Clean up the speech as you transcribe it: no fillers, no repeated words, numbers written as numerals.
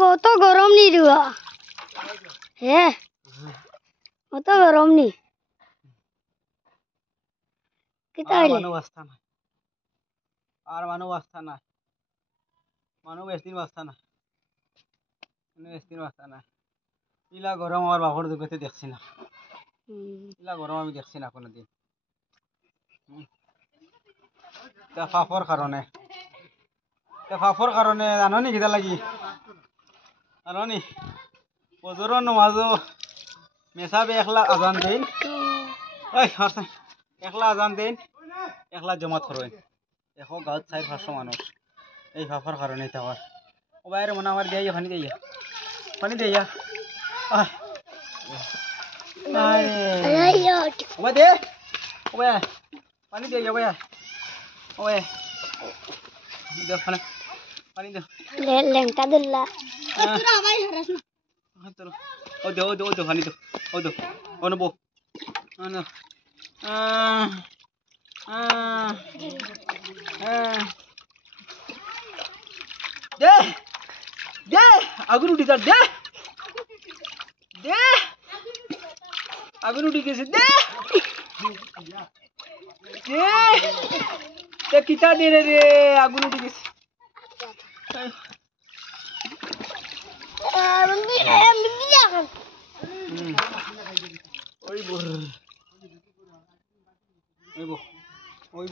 बहुत गरम नहीं रुआ है बहुत गरम नहीं कितना मानव वास्ता ना আর মানব वास्ता ना मानव বেশদিন वास्ता ना বেশদিন वास्ता ना ইলা গরম আমার বাপর দুঃখতে দেখছি না ইলা গরম আমি দেখছি না কোনোদিন তা ফাফর কারণে জানো নি কিটা লাগি জানো নি বজরর নমাজও মেসাবে একলা আজান দেন ওই হাসান একলা আজান দেন একলা জমাত করবেন দেখো গাঁত 400 মানুষ এই ফাফর কারণে তাওয়ার ও বাইরে মনে আমার দিয়ে পানি দিয়া ওবা দে ওবা পানি দিয়া ওবা ওবা দে পানি দে লেমটা দিল্লা তোরা ভাই হারাস না তোরা ও দে পানি দে অনবো আনা দে দে আগুন উঠি যা দে আগুন উঠি গেছে দে কিতা দে রে আগুন উঠি গেছে